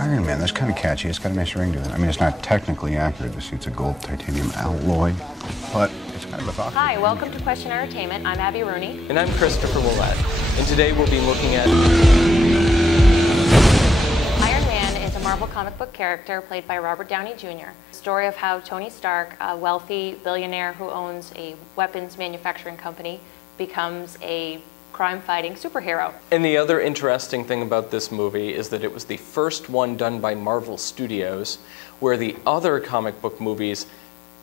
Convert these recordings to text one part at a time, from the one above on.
Ironman, that's kind of catchy. It's got a nice ring to it. I mean, it's not technically accurate. The suit's a gold titanium alloy, but it's kind of a thought. Hi, welcome to Question Entertainment. I'm Abby Rooney. And I'm Christopher Willett. And today we'll be looking at... Iron Man is a Marvel comic book character played by Robert Downey Jr. The story of how Tony Stark, a wealthy billionaire who owns a weapons manufacturing company, becomes a crime-fighting superhero. And the other interesting thing about this movie is that it was the first one done by Marvel Studios, where the other comic book movies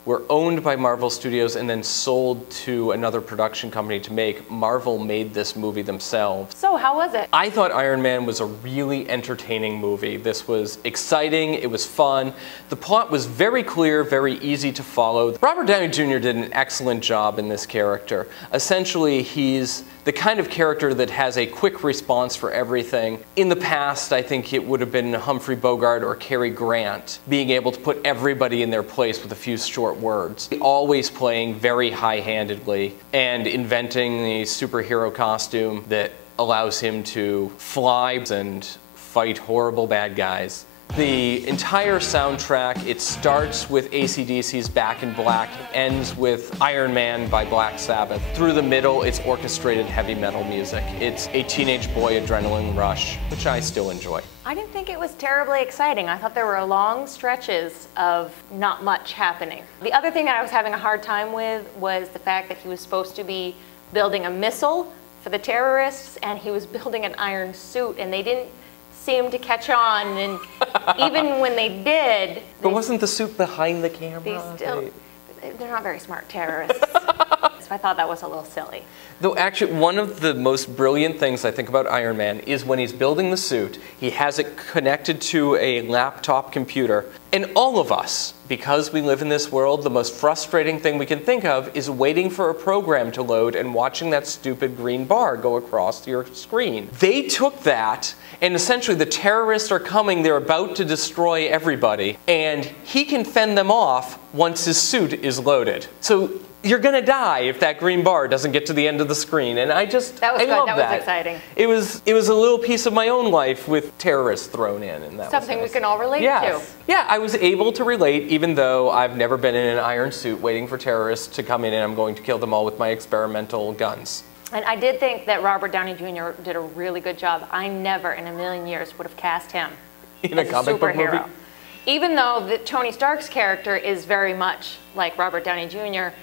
were owned by Marvel Studios and then sold to another production company to make. Marvel made this movie themselves. So how was it? I thought Iron Man was a really entertaining movie. This was exciting, it was fun. The plot was very clear, very easy to follow. Robert Downey Jr. did an excellent job in this character. Essentially, he's the kind of character that has a quick response for everything. In the past, I think it would have been Humphrey Bogart or Cary Grant being able to put everybody in their place with a few short words. Always playing very high-handedly and inventing a superhero costume that allows him to fly and fight horrible bad guys. The entire soundtrack, it starts with AC/DC's Back in Black, ends with Iron Man by Black Sabbath. Through the middle, it's orchestrated heavy metal music. It's a teenage boy adrenaline rush, which I still enjoy. I didn't think it was terribly exciting. I thought there were long stretches of not much happening. The other thing that I was having a hard time with was the fact that he was supposed to be building a missile for the terrorists, and he was building an iron suit, and they didn't seem to catch on, and even when they did... But wasn't the suit behind the camera? They're not very smart terrorists. So I thought that was a little silly. Though actually, one of the most brilliant things I think about Iron Man is when he's building the suit, he has it connected to a laptop computer. And all of us, because we live in this world, the most frustrating thing we can think of is waiting for a program to load and watching that stupid green bar go across your screen. They took that, and essentially the terrorists are coming, they're about to destroy everybody, and he can fend them off once his suit is loaded. So you're gonna die if that green bar doesn't get to the end of the screen, and I love that. That was exciting. It was a little piece of my own life with terrorists thrown in, and that something was nice. We can all relate to. Yeah, I was able to relate, even though I've never been in an iron suit waiting for terrorists to come in and I'm going to kill them all with my experimental guns. And I did think that Robert Downey Jr. did a really good job. I never in a million years would have cast him in a comic book movie. Even though Tony Stark's character is very much like Robert Downey Jr.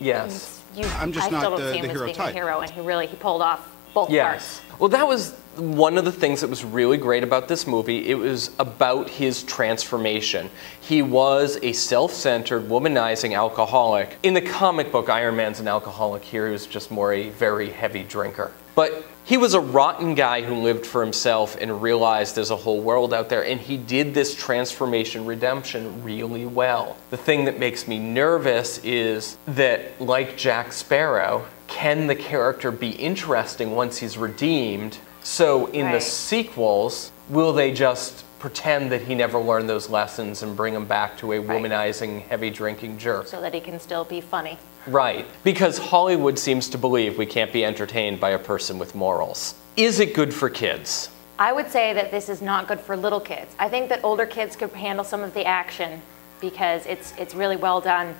Yes. I'm just not the hero type. A hero, and he pulled off both parts. Well, that was one of the things that was really great about this movie. It was about his transformation. He was a self-centered, womanizing alcoholic. In the comic book, Iron Man's an alcoholic. Here, he was just more a very heavy drinker. But he was a rotten guy who lived for himself and realized there's a whole world out there, and he did this transformation redemption really well. The thing that makes me nervous is that, like Jack Sparrow, can the character be interesting once he's redeemed? So in the sequels, will they just pretend that he never learned those lessons and bring him back to a womanizing, heavy drinking jerk? So that he can still be funny. Right, because Hollywood seems to believe we can't be entertained by a person with morals. Is it good for kids? I would say that this is not good for little kids. I think that older kids could handle some of the action because it's really well done.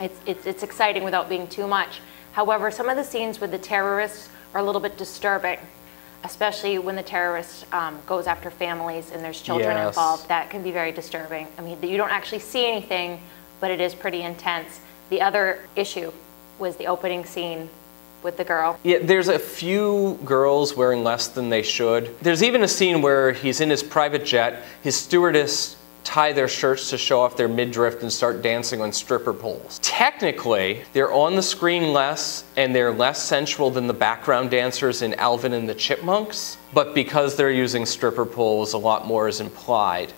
It's exciting without being too much. However, some of the scenes with the terrorists are a little bit disturbing, especially when the terrorist goes after families and there's children involved. That can be very disturbing. I mean, you don't actually see anything, but it is pretty intense. The other issue was the opening scene with the girl. Yeah, there's a few girls wearing less than they should. There's even a scene where he's in his private jet, his stewardess tie their shirts to show off their midriff and start dancing on stripper poles. Technically, they're on the screen less, and they're less sensual than the background dancers in Alvin and the Chipmunks, but because they're using stripper poles, a lot more is implied.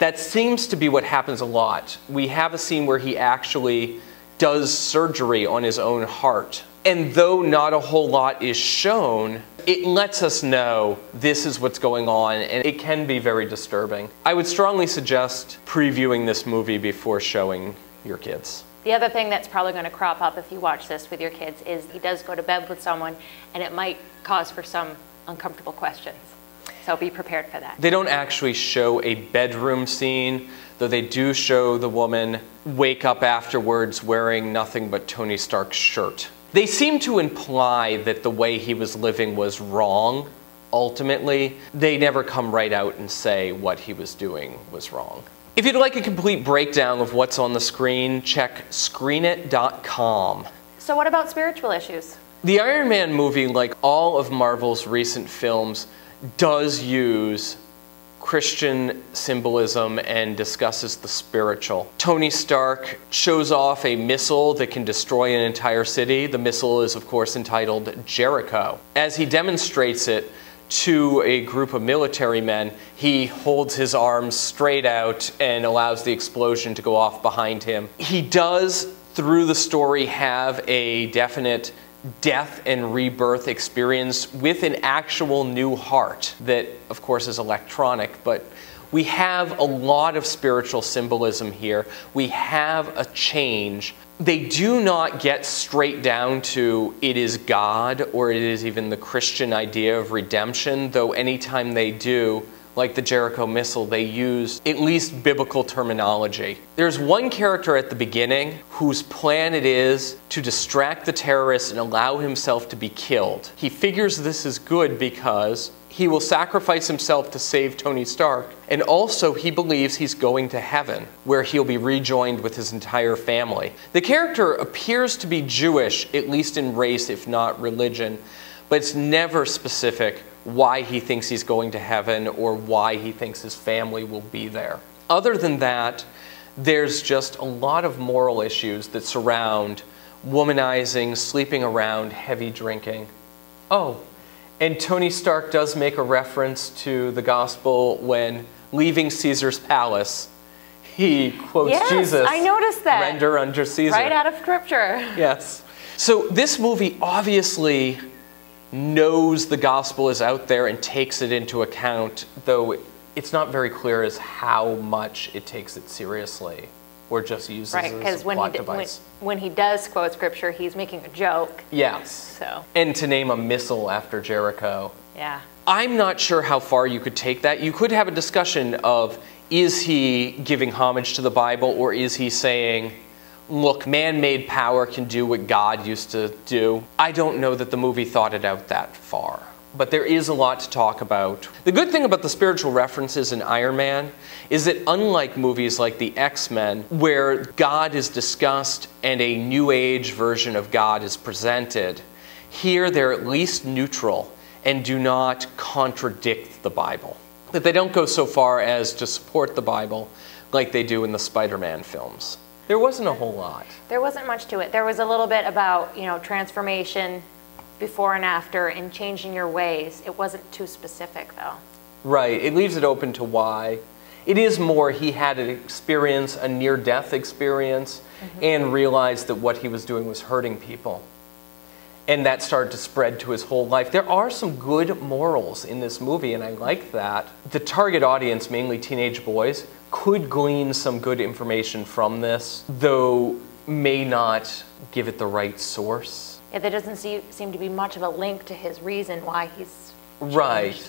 That seems to be what happens a lot. We have a scene where he actually does surgery on his own heart. And though not a whole lot is shown, it lets us know this is what's going on, and it can be very disturbing. I would strongly suggest previewing this movie before showing your kids. The other thing that's probably going to crop up if you watch this with your kids is he does go to bed with someone, and it might cause for some uncomfortable questions. So be prepared for that. They don't actually show a bedroom scene, though they do show the woman wake up afterwards wearing nothing but Tony Stark's shirt. They seem to imply that the way he was living was wrong. Ultimately, they never come right out and say what he was doing was wrong. If you'd like a complete breakdown of what's on the screen, check screenit.com. So what about spiritual issues? The Iron Man movie, like all of Marvel's recent films, does use Christian symbolism and discusses the spiritual. Tony Stark shows off a missile that can destroy an entire city. The missile is, of course, entitled Jericho. As he demonstrates it to a group of military men, he holds his arms straight out and allows the explosion to go off behind him. He does, through the story, have a definite death and rebirth experience with an actual new heart that, of course, is electronic, but we have a lot of spiritual symbolism here. We have a change. They do not get straight down to it is God or it is even the Christian idea of redemption, though anytime they do, like the Jericho missile, they use at least biblical terminology. There's one character at the beginning whose plan it is to distract the terrorists and allow himself to be killed. He figures this is good because he will sacrifice himself to save Tony Stark, and also he believes he's going to heaven, where he'll be rejoined with his entire family. The character appears to be Jewish, at least in race, if not religion, but it's never specific why he thinks he's going to heaven or why he thinks his family will be there. Other than that, there's just a lot of moral issues that surround womanizing, sleeping around, heavy drinking. Oh, and Tony Stark does make a reference to the gospel when leaving Caesar's palace. He quotes Jesus, I noticed that. Render unto Caesar. Right out of scripture. Yes. So this movie obviously knows the gospel is out there and takes it into account, though it's not very clear as how much it takes it seriously or just uses it as a plot device. When he does quote scripture, he's making a joke. Yes. So. And to name a missile after Jericho. Yeah. I'm not sure how far you could take that. You could have a discussion of, is he giving homage to the Bible, or is he saying, look, man-made power can do what God used to do? I don't know that the movie thought it out that far, but there is a lot to talk about. The good thing about the spiritual references in Iron Man is that unlike movies like the X-Men, where God is discussed and a New Age version of God is presented, here they're at least neutral and do not contradict the Bible. That they don't go so far as to support the Bible like they do in the Spider-Man films. There wasn't a whole lot. There wasn't much to it. There was a little bit about, transformation before and after and changing your ways. It wasn't too specific, though. Right. It leaves it open to why. It is more he had an experience, a near-death experience, and realized that what he was doing was hurting people. And that started to spread to his whole life. There are some good morals in this movie, and I like that. The target audience, mainly teenage boys, could glean some good information from this, though may not give it the right source. Yeah, there doesn't seem to be much of a link to his reason why he's changed. Right.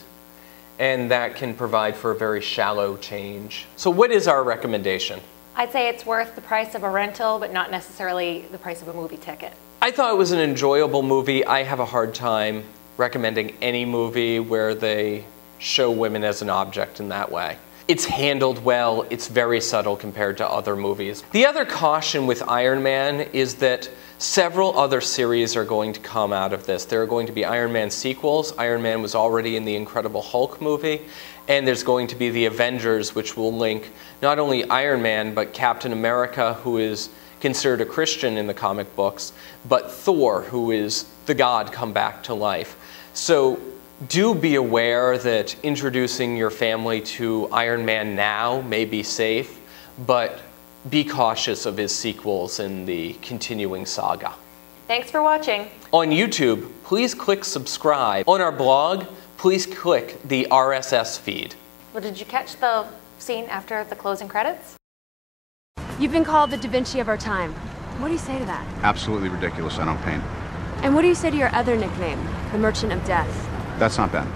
And that can provide for a very shallow change. So what is our recommendation? I'd say it's worth the price of a rental, but not necessarily the price of a movie ticket. I thought it was an enjoyable movie. I have a hard time recommending any movie where they show women as an object in that way. It's handled well. It's very subtle compared to other movies. The other caution with Iron Man is that several other series are going to come out of this. There are going to be Iron Man sequels. Iron Man was already in the Incredible Hulk movie. And there's going to be the Avengers, which will link not only Iron Man, but Captain America, who is considered a Christian in the comic books, but Thor, who is the god come back to life. So do be aware that introducing your family to Iron Man now may be safe, but be cautious of his sequels in the continuing saga. Thanks for watching. On YouTube, please click subscribe. On our blog, please click the RSS feed. Well, did you catch the scene after the closing credits? You've been called the Da Vinci of our time. What do you say to that? Absolutely ridiculous. I don't paint. And what do you say to your other nickname, the Merchant of Death? That's not bad.